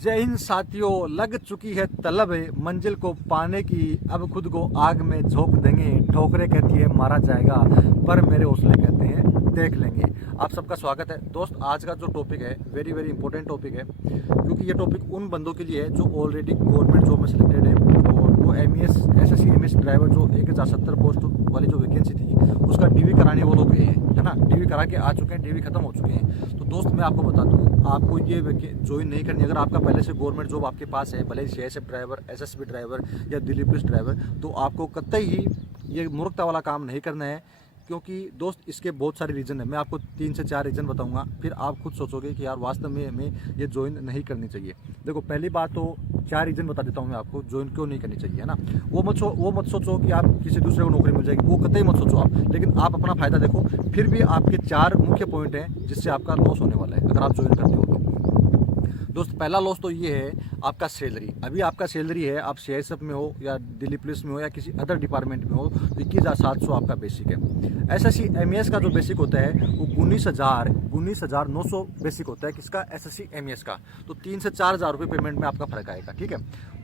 जय हिंद साथियों, लग चुकी है तलब मंजिल को पाने की। अब खुद को आग में झोंक देंगे। ठोकरें कहती है मारा जाएगा, पर मेरे हौसले कहते हैं देख लेंगे। आप सबका स्वागत है दोस्त। आज का जो टॉपिक है वेरी इंपॉर्टेंट टॉपिक है, क्योंकि ये टॉपिक उन बंदों के लिए है जो ऑलरेडी गवर्नमेंट जॉब में सिलेक्टेड है और वो एसएससी एमएस ड्राइवर जो 1070 पोस्ट वाली जो वैकेंसी थी उसका डीवी कराने वो लोग गए हैं, है ना। डीवी करा के आ चुके हैं, डीवी खत्म हो चुके हैं। तो दोस्त मैं आपको बता दूं, आपको ये ज्वाइन नहीं करनी। अगर आपका पहले से गवर्नमेंट जॉब आपके पास है, भले सीआईएसएफ ड्राइवर, एसएसबी ड्राइवर या दिल्ली पुलिस ड्राइवर, तो आपको कतई ही ये मूर्खता वाला काम नहीं करना है। क्योंकि दोस्त इसके बहुत सारे रीज़न है। मैं आपको 3 से 4 रीज़न बताऊंगा, फिर आप खुद सोचोगे कि यार वास्तव में हमें ये ज्वाइन नहीं करनी चाहिए। देखो, पहली बात तो 4 रीज़न बता देता हूँ मैं आपको ज्वाइन क्यों नहीं करनी चाहिए, है ना। वो मत सोचो कि आप किसी दूसरे को नौकरी मिल जाएगी, वो कतई मत सोचो आप। लेकिन आप अपना फ़ायदा देखो। फिर भी आपके 4 मुख्य पॉइंट हैं जिससे आपका लॉस होने वाला है अगर आप ज्वाइन करते हो तो। दोस्त, पहला लॉस तो ये है आपका सैलरी। अभी आपका सैलरी है, आप सीआईएसएफ में हो या दिल्ली पुलिस में हो या किसी अदर डिपार्टमेंट में हो, तो 21,700 आपका बेसिक है। एसएससी एमईएस का जो बेसिक होता है वो 19,900 बेसिक होता है। किसका? एसएससी एमईएस का। तो 3 से 4,000 रुपये पेमेंट में आपका फर्क आएगा, ठीक है।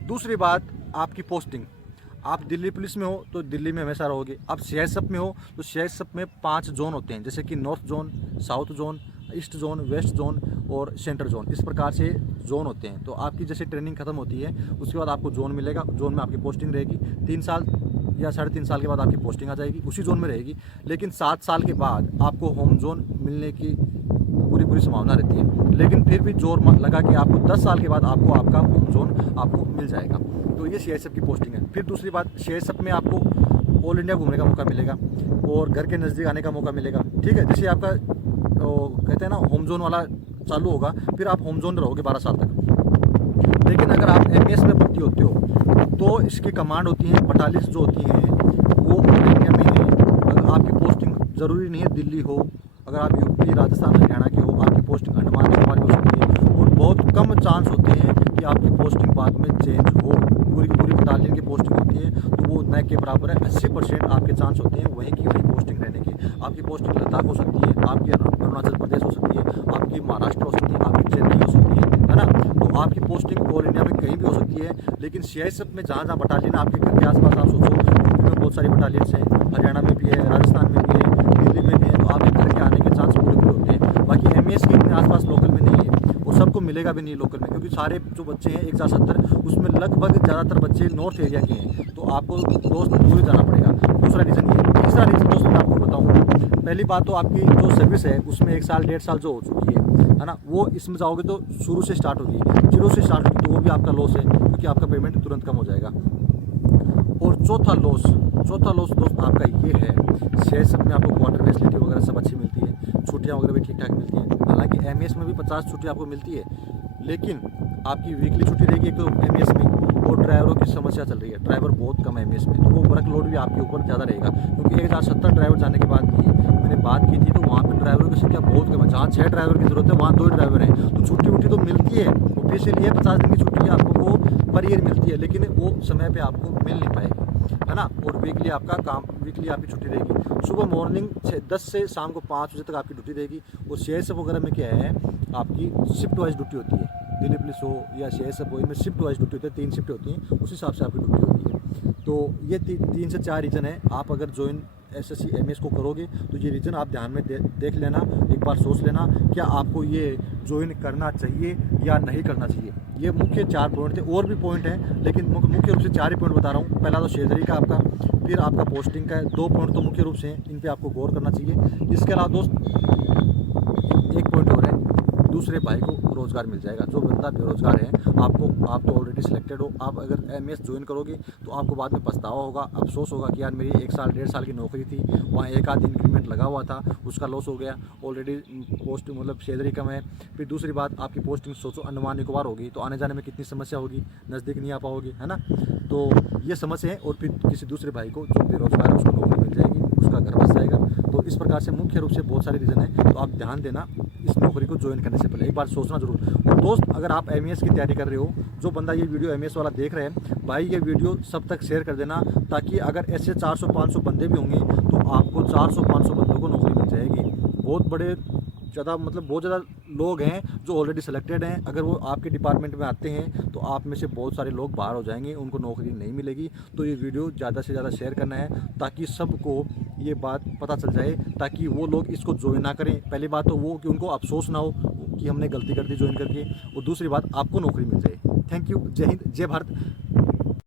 दूसरी बात, आपकी पोस्टिंग। आप दिल्ली पुलिस में हो तो दिल्ली में हमेशा रहोगे। आप सीआईएसएफ में हो तो सीआईएसएफ में 5 जोन होते हैं, जैसे कि north zone, south zone, east zone, west zone और सेंटर जोन। इस प्रकार से जोन होते हैं। तो आपकी जैसे ट्रेनिंग खत्म होती है उसके बाद आपको जोन मिलेगा। जोन में आपकी पोस्टिंग रहेगी। 3 साल या 3.5 साल के बाद आपकी पोस्टिंग आ जाएगी, उसी जोन में रहेगी। लेकिन 7 साल के बाद आपको होम जोन मिलने की पूरी संभावना रहती है। लेकिन फिर भी जोर लगा कि आपको 10 साल के बाद आपको आपका होम जोन आपको मिल जाएगा। तो ये सीआईएसएफ की पोस्टिंग है। फिर दूसरी बात, सीआईएसएफ में आपको ऑल इंडिया घूमने का मौका मिलेगा और घर के नज़दीक आने का मौका मिलेगा, ठीक है। जैसे आपका कहते हैं ना होम जोन वाला चालू होगा, फिर आप होम जोन रहोगे 12 साल तक। लेकिन अगर आप एमईएस में भर्ती होते हो तो इसकी कमांड होती है, बटालियंस जो होती हैं वो ऑल इंडिया में है। अगर आपकी पोस्टिंग ज़रूरी नहीं है दिल्ली हो, अगर आप यूपी, राजस्थान, हरियाणा के हो, आपकी पोस्टिंग अंडमान निकोबार हो सकती है। और बहुत कम चांस होते हैं कि आपकी पोस्टिंग बाद में चेंज हो। पूरी की पूरी बटालियन की पोस्टिंग होती है तो वो न के बराबर है। 80% आपके चांस होते हैं वहीं की वहीं पोस्टिंग रहने के। आपकी पोस्टिंग लद्दाख हो सकती है, आपकी अरुणाचल प्रदेश हो सकती है, आपकी महाराष्ट्र हो सकती है, आपकी चेन्नई हो सकती है ना। तो आपकी पोस्टिंग ऑल इंडिया में कहीं भी हो सकती है। लेकिन सीआईएसएफ में जहाँ बटालियन आपके घर के आसपास, आप सोचो यूपी में बहुत सारी बटालियंस हैं, हरियाणा में भी है, राजस्थान में भी है, दिल्ली में भी है, तो आपके घर के आने के चांस पूरे होते हैं। बाकी एमईएस के इतने आसपास लोकल में नहीं है और सबको मिलेगा भी नहीं लोकल में, क्योंकि सारे जो बच्चे हैं 1070 उसमें लगभग ज़्यादातर बच्चे नॉर्थ एरिया के हैं। तो आपको दोस्त दूर जाना पड़ेगा। दूसरा रीज़न ये। तीसरा रीज़न दोस्त मैं आपको बताऊँ, पहली बात तो आपकी जो सर्विस है उसमें 1 साल 1.5 साल जो हो चुकी है ना, वो इसमें जाओगे तो शुरू से स्टार्ट होगी, 0 से स्टार्ट होगी, तो वो भी आपका लॉस है, क्योंकि आपका पेमेंट तुरंत कम हो जाएगा। और चौथा लॉस दोस्त आपका ये है, सीआईएसएफ में आपको क्वार्टर फैसिलिटी वगैरह सब अच्छी मिलती है, छुट्टियाँ वगैरह भी ठीक ठाक मिलती हैं। हालांकि एमईएस में भी 50 छुट्टी आपको मिलती है, लेकिन आपकी वीकली छुट्टी रहेगी एक तो एमईएस में। और ड्राइवरों की समस्या चल रही है, ड्राइवर बहुत कम है एमईएस में, तो वो वर्कलोड भी आपके ऊपर ज़्यादा रहेगा। क्योंकि 1070 ड्राइवर जाने के बाद भी मैंने बात की थी तो वहाँ पर ड्राइवरों की संख्या बहुत कम है। जहाँ 6 ड्राइवर की जरूरत है वहाँ 2 ड्राइवर हैं। तो छुट्टी तो मिलती है, ऑफिशियली है 50 दिन की छुट्टी आपको वो पर ईयर मिलती है, लेकिन वो समय पर आपको मिल नहीं पाएगी, है ना। और वीकली आपकी छुट्टी रहेगी। सुबह मॉर्निंग 10 से शाम को 5 बजे तक आपकी ड्यूटी रहेगी। और सीआईएसएफ वगैरह में क्या है, आपकी शिफ्ट वाइज ड्यूटी होती है। दिल्ली पुलिस हो या सीआईएसएफ हो, इनमें शिफ्ट वाइज ड्यूटी होती है, 3 शिफ्ट होती हैं, उस हिसाब से आपकी ड्यूटी होती है। तो ये 3 से 4 रीज़न है। आप अगर ज्वाइन एसएससी एमईएस को करोगे तो ये रीज़न आप ध्यान में देख लेना, एक बार सोच लेना क्या आपको ये ज्वाइन करना चाहिए या नहीं करना चाहिए। ये मुख्य 4 पॉइंट थे, और भी पॉइंट हैं लेकिन मुख्य रूप से 4 ही पॉइंट बता रहा हूँ। पहला तो सैलरी का आपका, फिर आपका पोस्टिंग का है। 2 पॉइंट तो मुख्य रूप से हैं, इन पर आपको गौर करना चाहिए। इसके अलावा दोस्त एक पॉइंट और है, दूसरे भाई को रोज़गार मिल जाएगा। जो बंदा बेरोजगार है, आप तो ऑलरेडी सिलेक्टेड हो, आप अगर एमईएस ज्वाइन करोगे तो आपको बाद में पछतावा होगा, अफसोस होगा कि यार मेरी 1 साल 1.5 साल की नौकरी थी, वहाँ 1 आध इंक्रीमेंट लगा हुआ था, उसका लॉस हो गया। ऑलरेडी पोस्टिंग मतलब सैलरी कम है। फिर दूसरी बात, आपकी पोस्टिंग सोचो अंडमान निकोबार होगी तो आने जाने में कितनी समस्या होगी, नज़दीक नहीं आ पाओगे, है ना। तो ये समस्या है। और फिर किसी दूसरे भाई को जो बेरोजगार है उसको नौकरी मिल जाएगी, उसका घर बस जाएगा। तो इस प्रकार से मुख्य रूप से बहुत सारे रीज़न है। तो आप ध्यान देना इस नौकरी को ज्वाइन करने से पहले एक बार सोचना जरूर। और दोस्त, अगर आप एमईएस की तैयारी कर रहे हो, जो बंदा ये वीडियो एमईएस वाला देख रहे हैं भाई, ये वीडियो सब तक शेयर कर देना, ताकि अगर ऐसे 400-500 बंदे भी होंगे तो आपको 400-500 बंदों को नौकरी मिल जाएगी। बहुत बड़े ज़्यादा मतलब बहुत ज़्यादा लोग हैं जो ऑलरेडी सिलेक्टेड हैं। अगर वो आपके डिपार्टमेंट में आते हैं तो आप में से बहुत सारे लोग बाहर हो जाएंगे, उनको नौकरी नहीं मिलेगी। तो ये वीडियो ज़्यादा से ज़्यादा शेयर करना है ताकि सबको ये बात पता चल जाए, ताकि वो लोग इसको ज्वाइन ना करें। पहली बात तो वो कि उनको अफसोस ना हो कि हमने गलती कर दी ज्वाइन करके, और दूसरी बात आपको नौकरी मिल जाए। Thank you. जय हिंद, जय भारत।